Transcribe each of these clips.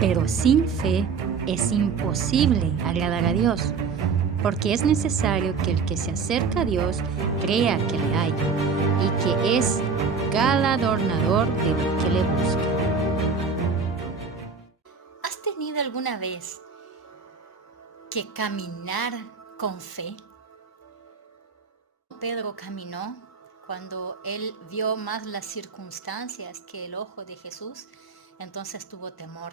Pero sin fe es imposible agradar a Dios, porque es necesario que el que se acerca a Dios crea que le hay y que es galardonador de los que le buscan. ¿Has tenido alguna vez que caminar con fe? Pedro caminó cuando él vio más las circunstancias que el ojo de Jesús, entonces tuvo temor,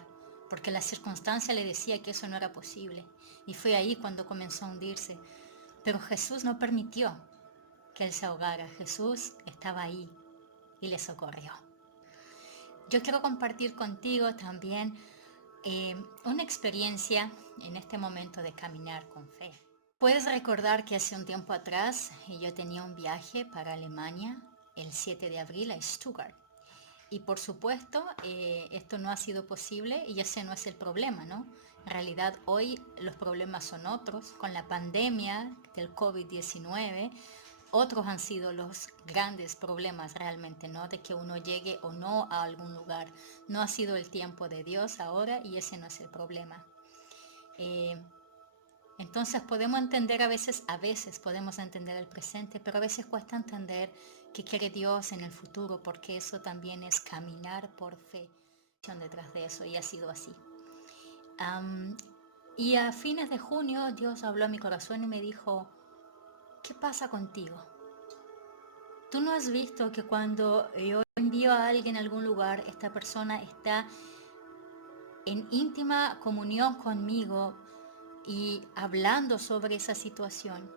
porque la circunstancia le decía que eso no era posible. Y fue ahí cuando comenzó a hundirse. Pero Jesús no permitió que él se ahogara. Jesús estaba ahí y le socorrió. Yo quiero compartir contigo también una experiencia en este momento de caminar con fe. Puedes recordar que hace un tiempo atrás yo tenía un viaje para Alemania el 7 de abril a Stuttgart. Y por supuesto, esto no ha sido posible y ese no es el problema, ¿no? En realidad hoy los problemas son otros. Con la pandemia del COVID-19, otros han sido los grandes problemas realmente, ¿no? De que uno llegue o no a algún lugar. No ha sido el tiempo de Dios ahora y ese no es el problema. Entonces podemos entender a veces podemos entender el presente, pero a veces cuesta entender qué quiere Dios en el futuro, porque eso también es caminar por fe detrás de eso, y ha sido así. Y a fines de junio Dios habló a mi corazón y me dijo, ¿qué pasa contigo? ¿Tú no has visto que cuando yo envío a alguien a algún lugar, esta persona está en íntima comunión conmigo y hablando sobre esa situación,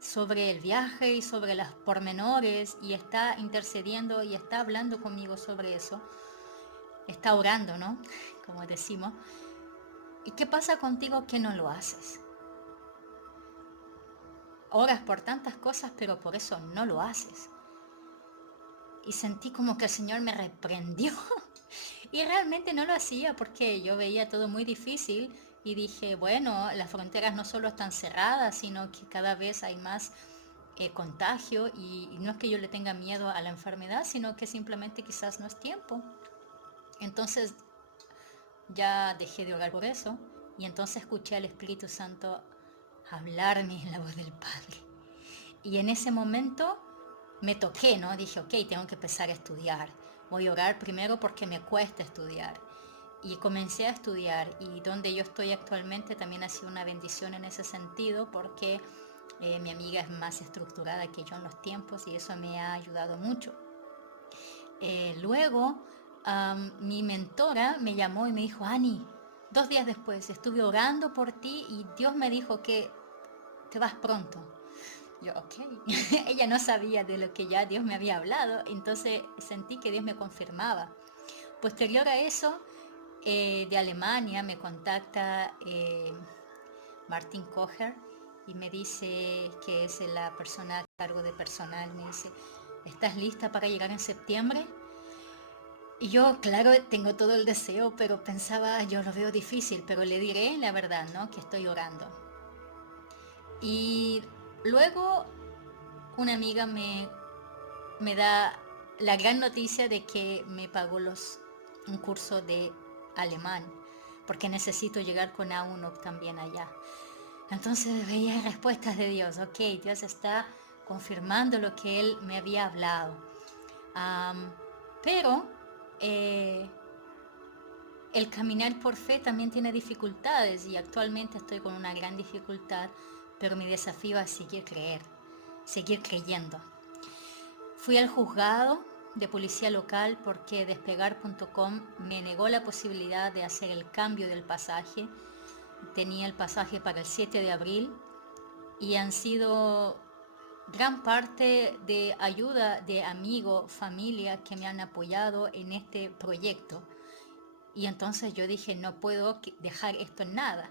sobre el viaje y sobre los pormenores, y está intercediendo y está hablando conmigo sobre eso, está orando, ¿no? Como decimos. ¿Y qué pasa contigo que no lo haces? Oras por tantas cosas, pero por eso no lo haces. Y sentí como que el Señor me reprendió. Y realmente no lo hacía porque yo veía todo muy difícil y dije, bueno, las fronteras no solo están cerradas, sino que cada vez hay más contagio, y no es que yo le tenga miedo a la enfermedad, sino que simplemente quizás no es tiempo. Entonces ya dejé de orar por eso, y entonces escuché al Espíritu Santo hablarme en la voz del Padre. Y en ese momento me toqué, ¿no? Dije, ok, tengo que empezar a estudiar. Voy a orar primero porque me cuesta estudiar. Y comencé a estudiar, y donde yo estoy actualmente también ha sido una bendición en ese sentido, porque mi amiga es más estructurada que yo en los tiempos y eso me ha ayudado mucho. Luego, mi mentora me llamó y me dijo, Ani, 2 días después estuve orando por ti y Dios me dijo que te vas pronto. Yo, ok. Ella no sabía de lo que ya Dios me había hablado, entonces sentí que Dios me confirmaba. Posterior a eso, de Alemania me contacta Martin Kocher y me dice, que es la persona a cargo de personal, me dice, ¿estás lista para llegar en septiembre? Y yo, claro, tengo todo el deseo, pero pensaba, yo lo veo difícil, pero le diré la verdad, ¿no? Que estoy orando. Y luego una amiga me da la gran noticia de que me pagó un curso de alemán, porque necesito llegar con A1 también allá. Entonces veía respuestas de Dios, ok, Dios está confirmando lo que Él me había hablado. Pero el caminar por fe también tiene dificultades, y actualmente estoy con una gran dificultad, pero mi desafío es seguir creyendo. Fui al juzgado de policía local porque despegar.com me negó la posibilidad de hacer el cambio del pasaje. Tenía el pasaje para el 7 de abril y han sido gran parte de ayuda de amigos, familia que me han apoyado en este proyecto. Y entonces yo dije, no puedo dejar esto en nada.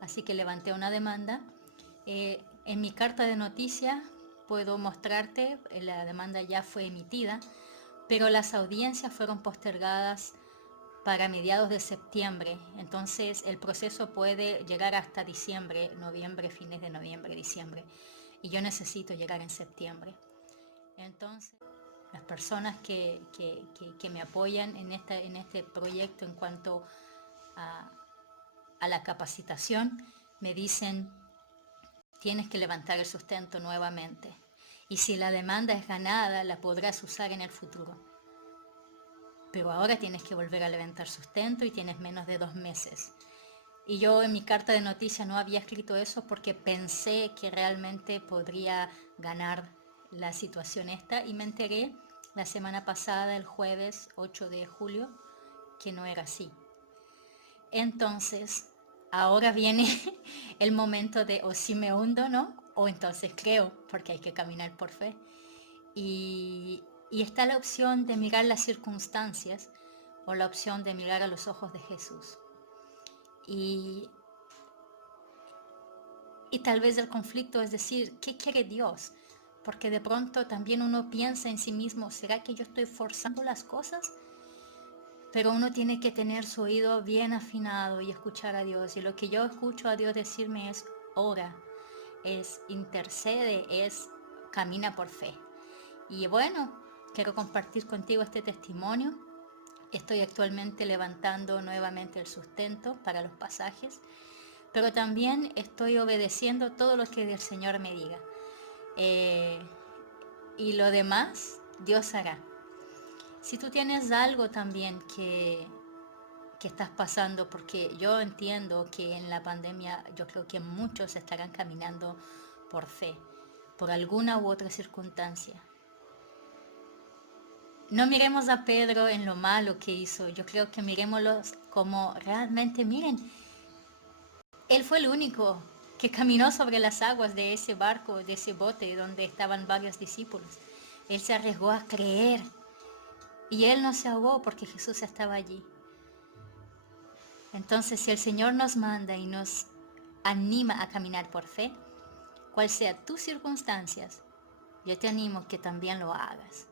Así que levanté una demanda. En mi carta de noticias puedo mostrarte, la demanda ya fue emitida, pero las audiencias fueron postergadas para mediados de septiembre. Entonces el proceso puede llegar hasta diciembre, noviembre, fines de noviembre, diciembre. Y yo necesito llegar en septiembre. Entonces, las personas que me apoyan en este proyecto en cuanto a la capacitación, me dicen, tienes que levantar el sustento nuevamente. Y si la demanda es ganada, la podrás usar en el futuro. Pero ahora tienes que volver a levantar sustento y tienes menos de 2 meses. Y yo en mi carta de noticias no había escrito eso porque pensé que realmente podría ganar la situación esta, y me enteré la semana pasada, el jueves 8 de julio, que no era así. Entonces, ahora viene el momento de o si me hundo, ¿no? O entonces creo, porque hay que caminar por fe. Y está la opción de mirar las circunstancias o la opción de mirar a los ojos de Jesús. Y tal vez el conflicto es decir, ¿qué quiere Dios? Porque de pronto también uno piensa en sí mismo, ¿será que yo estoy forzando las cosas? Pero uno tiene que tener su oído bien afinado y escuchar a Dios. Y lo que yo escucho a Dios decirme es, ora, es intercede, es camina por fe. Y bueno, quiero compartir contigo este testimonio. Estoy actualmente levantando nuevamente el sustento para los pasajes, pero también estoy obedeciendo todo lo que el Señor me diga. Y lo demás, Dios hará. Si tú tienes algo también que estás pasando, porque yo entiendo que en la pandemia yo creo que muchos estarán caminando por fe, por alguna u otra circunstancia. No miremos a Pedro en lo malo que hizo, yo creo que miremoslo como realmente, miren, él fue el único que caminó sobre las aguas de ese barco, de ese bote donde estaban varios discípulos. Él se arriesgó a creer y él no se ahogó porque Jesús estaba allí. Entonces, si el Señor nos manda y nos anima a caminar por fe, cual sea tus circunstancias, yo te animo que también lo hagas.